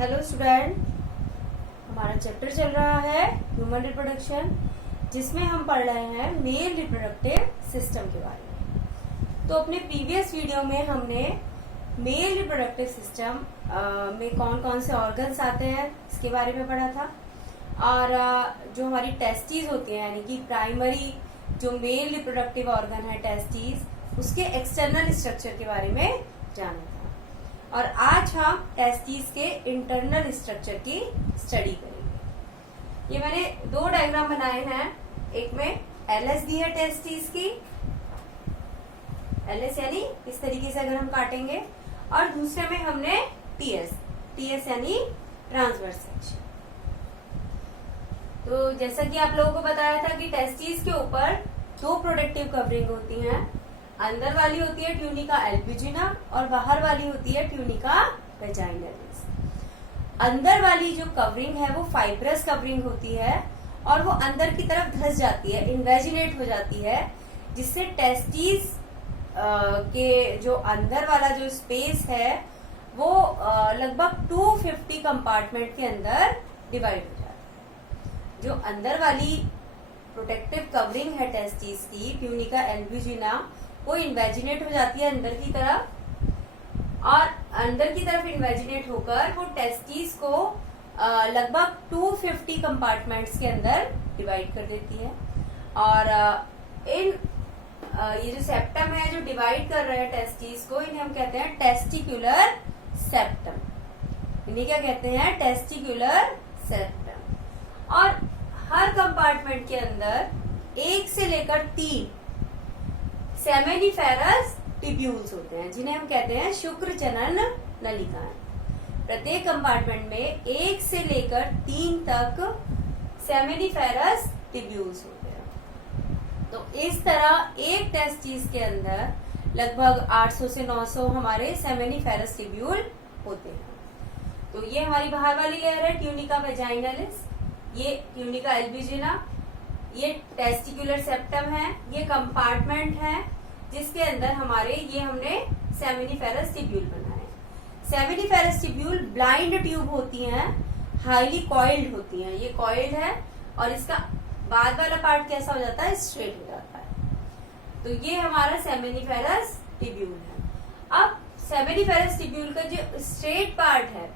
Hello student, हमारा chapter चल रहा है ह्यूमन रिप्रोडक्शन, जिसमें हम पढ़ रहे हैं मेल रिप्रोडक्टिव सिस्टम के बारे में। तो अपने प्रीवियस वीडियो में हमने मेल रिप्रोडक्टिव सिस्टम में कौन कौन से ऑर्गन्स आते हैं इसके बारे में पढ़ा था, और जो हमारी टेस्टिस होती हैं यानी कि प्राइमरी जो मेल रिप्रोडक्टिव ऑर्गन है टेस्टिस, उसके एक्सटर्नल स्ट्रक्चर के बारे में जाना था। और आज हम टेस्टिस के इंटरनल स्ट्रक्चर की स्टडी करेंगे। ये मैंने दो डायग्राम बनाए हैं, एक में एलएस दी है टेस्टिस की, एलएस यानी इस तरीके से अगर हम काटेंगे, और दूसरे में हमने टीएस, टीएस यानी ट्रांसवर्स सेक्शन। तो जैसा कि आप लोगों को बताया था कि टेस्टिस के ऊपर दो प्रोडक्टिव कवरिंग होती हैं, अंदर वाली होती है ट्यूनिका एल्ब्यूजिना और बाहर वाली होती है ट्यूनिका वेजाइनलिस। अंदर वाली जो कवरिंग है वो फाइब्रस कवरिंग होती है और वो अंदर की तरफ धंस जाती है, इन्वेजिनेट हो जाती है, जिससे टेस्टिस के जो अंदर वाला जो स्पेस है वो लगभग 250 कंपार्टमेंट के अंदर डिवाइड हो जाता है। जो अंदर वाली प्रोटेक्टिव कवरिंग है टेस्टिस की, ट्यूनिका एल्ब्यूजिना, वो इन्वेजिनेट हो जाती है अंदर की तरफ, और अंदर की तरफ इन्वेजिनेट होकर वो टेस्टिस को लगभग 250 कंपार्टमेंट्स के अंदर डिवाइड कर देती है। और ये जो सेप्टम है जो डिवाइड कर रहे हैं टेस्टिस को, इन्हें हम कहते हैं टेस्टिकुलर सेप्टम। इन्हें क्या कहते हैं? Testicular septum. और हर कंपार्टमेंट के अंदर 1 से लेकर 3 सेमेनिफेरस टिब्यूल्स होते हैं, जिन्हें हम कहते हैं शुक्र जनन नलिकाएं। प्रत्येक कंपार्टमेंट में 1 से लेकर 3 तक सेमेनिफेरस टिब्यूल्स होते हैं। तो इस तरह एक टेस्टिस के अंदर लगभग 800 से 900 हमारे सेमेनिफेरस टिब्यूल होते हैं। तो ये हमारी बाहर वाली लेयर है ट्यूनिका वेजाइनलिस, ये ट्यूनिका एल्ब्यूजिना, ये टेस्टिकुलर सेप्टम है, ये कंपार्टमेंट है जिसके अंदर हमारे ये हमने सेमिनिफेरस टिब्यूल बनाए। सेमिनिफेरस टिब्यूल ब्लाइंड ट्यूब होती हैं, हाईली कॉइल्ड होती हैं। ये कॉइल्ड है और इसका बाद वाला पार्ट कैसा हो जाता है? स्ट्रेट हो जाता है। तो ये हमारा सेमिनिफेरस टिब्यूल है। अब सेमिनिफेरस टिब्यूल का जो स्ट्रेट पार्ट है,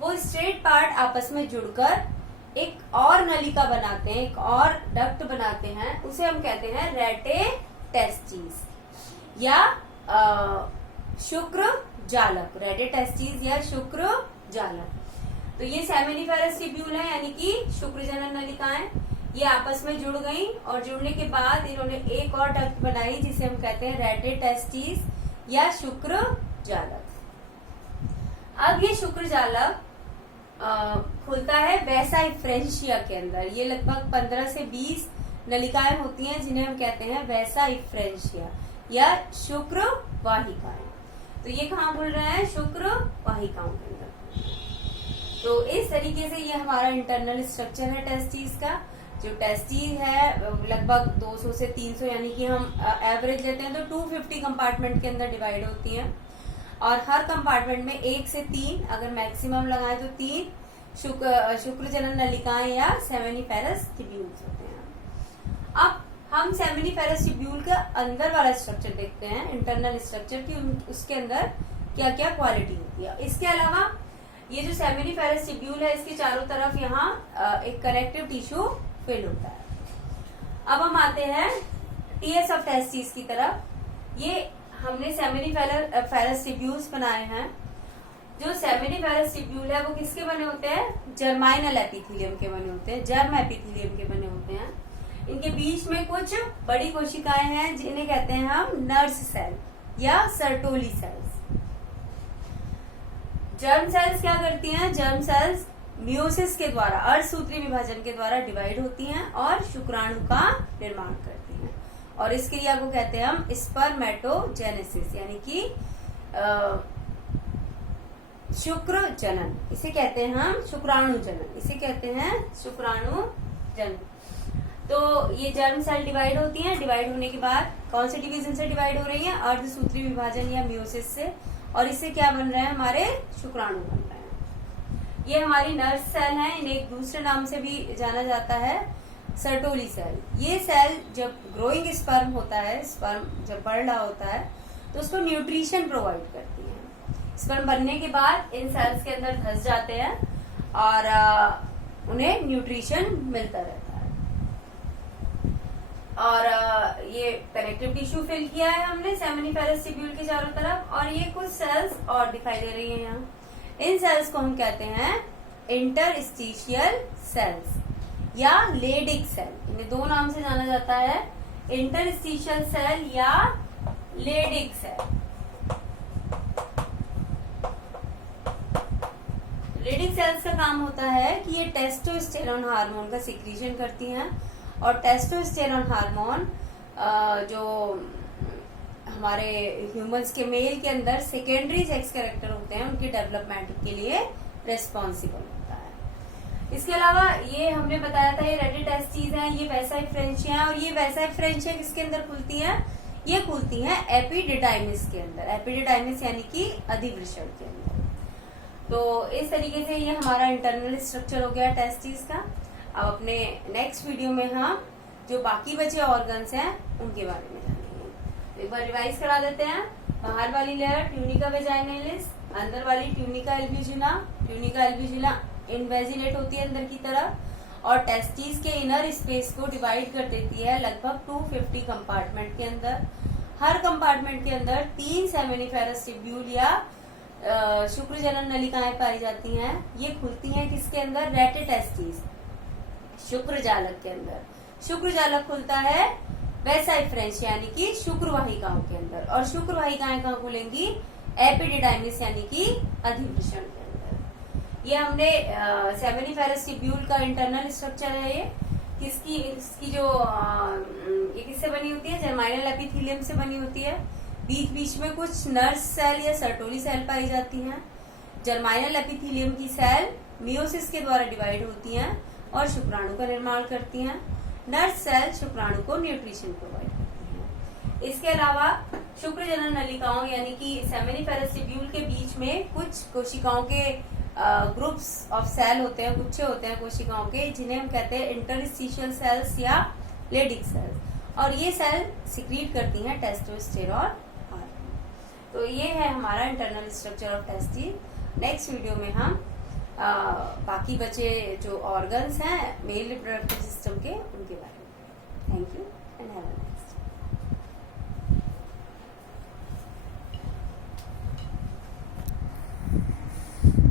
वो स्ट्रेट पार्ट आपस में जुड़कर एक और नलिका बनाते हैं, एक और डक्ट बनाते हैं, उसे हम कहते हैं रेटे टेस्टिस या शुक्र जालक, रेटे टेस्टिस या शुक्र जालक। तो ये सेमिनिफेरस टिब्यूल है यानी कि शुक्र जनन नलिकाएं, ये आपस में जुड़ गई और जुड़ने के बाद इन्होंने एक और डक्ट बनाई जिसे हम कहते हैं रेटे टेस्टिस या शुक्र जालक। अब ये शुक्र जालक खुलता है वैसाइफ्रेंशिया के अंदर। ये लगभग 15 से 20 नलिकाएं होती हैं जिन्हें हम कहते हैं वैसाइफ्रेंशिया या शुक्र वाहिकाएं। तो ये कहाँ खुल रहे हैं? शुक्र वाहिकाओं के अंदर। तो इस तरीके से ये हमारा इंटरनल स्ट्रक्चर है टेस्टिस का। जो टेस्टिस है लगभग 200 से 300 यानी कि हम एवरेज लेते हैं तो 250 कंपार्टमेंट के अंदर डिवाइड होती हैं, और हर कंपार्टमेंट में 1 से 3, अगर मैक्सिमम लगाए तो 3 शुक्र जनन नलिकाएं या सेमिनिफेरस टिब्यूल्स होते हैं। अब हम सेमिनिफेरस टिब्यूल का अंदर वाला स्ट्रक्चर देखते हैं, इंटरनल स्ट्रक्चर की, उसके अंदर क्या क्या क्वालिटी होती है। इसके अलावा ये जो सेमिनिफेरस टिब्यूल है, इसके चारों तरफ यहाँ एक कनेक्टिव टिश्यू फिल होता है। अब हम आते हैं टीएस ऑफ टेस्टिस की तरफ। ये हमने सेमिनिफेरस टिब्यूल्स बनाए हैं। जो सेमिनिफेरस टिब्यूल है वो किसके बने होते हैं? जर्माइनल एपिथेलियम के बने होते हैं, जर्म एपिथेलियम के बने होते हैं। इनके बीच में कुछ बड़ी कोशिकाएं हैं जिन्हें कहते हैं हम नर्स सेल या सर्टोली सेल्स। जर्म सेल्स क्या करती हैं? जर्म सेल्स मियोसिस के द्वारा, अर्धसूत्री विभाजन के द्वारा डिवाइड होती हैं और शुक्राणु का निर्माण करती हैं, और इस क्रिया को कहते हैं हम स्पर्मेटोजेनेसिस यानी कि शुक्र जनन। इसे कहते हैं हम शुक्राणु जनन, इसे कहते हैं शुक्राणु जनन। तो ये जर्म सेल डिवाइड होती हैं, डिवाइड होने के बाद कौन से डिवीजन से डिवाइड हो रही हैं? अर्धसूत्री विभाजन या मियोसिस से, और इससे क्या बन रहे हैं? हमारे शुक्राणु बन रहे हैं। ये हमारी नर्व सेल है, इन्हें एक दूसरे नाम से भी जाना जाता है सर्टोली सेल। ये सेल जब ग्रोइंग स्पर्म होता है, स्पर्म जब बढ़ रहा होता है तो उसको न्यूट्रिशन प्रोवाइड करती है। स्पर्म बनने के बाद इन सेल्स के अंदर धंस जाते हैं और उन्हें न्यूट्रिशन मिलता रहता है। और ये कनेक्टिव टिश्यू फिल किया है हमने सेमिनिफेरस ट्यूब्यूल के चारों तरफ, और ये कुछ सेल्स और दिखाई दे रही है यहाँ। इन सेल्स को हम कहते हैं इंटरस्टिशियल सेल्स या लेडिक सेल। इन्हें दो नाम से जाना जाता है, इंटरस्टिशियल सेल या लेडिक सेल। लेडिक सेल्स का काम होता है कि ये टेस्टोस्टेरोन हार्मोन का सिक्रीशन करती हैं, और टेस्टोस्टेरोन हार्मोन जो हमारे ह्यूमंस के मेल के अंदर सेकेंडरी सेक्स कैरेक्टर होते हैं उनके डेवलपमेंट के लिए रेस्पॉन्सिबल होता है। इसके अलावा ये हमने बताया था, ये रेडी टेस्टिस हैं, ये वैसाई फ्रेंचिया, और ये वैसाई फ्रेंचिया किसके अंदर खुलती है? ये खुलती हैं एपिडिडाइमिस के अंदर। एपिडिडाइमिस यानी कि अधिवृषण के अंदर। तो इस तरीके से ये हमारा इंटरनल स्ट्रक्चर हो गया टेस्टिस का। अब अपने नेक्स्ट वीडियो में हम जो बाकी बचे ऑर्गन्स हैं उनके बारे में जानेंगे। तो एक बार रिवाइज करा देते हैं। बाहर वाली लेयर ट्यूनिका वेजाइनालिस, अंदर वाली ट्यूनिका एल्ब्यूजिना। ट्यूनिका एल्ब्यूजिना इनवेजिलेट होती है अंदर की तरफ, और टेस्टिस के इनर स्पेस को डिवाइड कर देती है लगभग 250 कंपार्टमेंट के अंदर। हर कंपार्टमेंट के अंदर 3 सेमिनिफेरस ट्यूब्यूल या शुक्र जनन नलिकाएं पाई जाती हैं। ये खुलती हैं किसके अंदर? रेटिटेस्टिस, शुक्र जालक के अंदर। शुक्र जालक खुलता है वैसाई फ्रेंच यानी कि शुक्र वाहिकाओं के अंदर, और शुक्र वाहिकाएं कहाँ खुलेंगी? एपिडिडाइमिस यानी कि अधिवृषण के अंदर। ये हमने सेमिनिफेरस ट्यूब्यूल का इंटरनल स्ट्रक्चर है। ये इसकी जो ये किससे बनी होती है? जर्माइनल एपिथेलियम से बनी होती है। बीच बीच में कुछ नर्व सेल या सर्टोली सेल पाई जाती हैं। जर्माइनल एपिथेलियम की सेल मियोसिस के द्वारा डिवाइड होती हैं और शुक्राणु का निर्माण करती हैं। नर्व सेल शुक्राणु को न्यूट्रिशन प्रोवाइड करती हैं। इसके अलावा शुक्र जनन नलिकाओं यानी कि सेमिनिफेरस ट्यूब्यूल के बीच में कुछ कोशिकाओं के ग्रुप्स ऑफ सेल होते हैं, गुच्छे होते हैं कोशिकाओं के, जिन्हें हम कहते हैं इंटरस्टिशियल सेल्स या लेडिक सेल्स, और ये सेल सिक्रीट करती हैं टेस्टोस्टेरोन। तो ये है हमारा internal structure of testis. Next video में हम बाकी बचे जो ऑर्गन्स हैं मेल रिप्रोडक्टिव सिस्टम के, उनके बारे में। Thank you and have a nice day.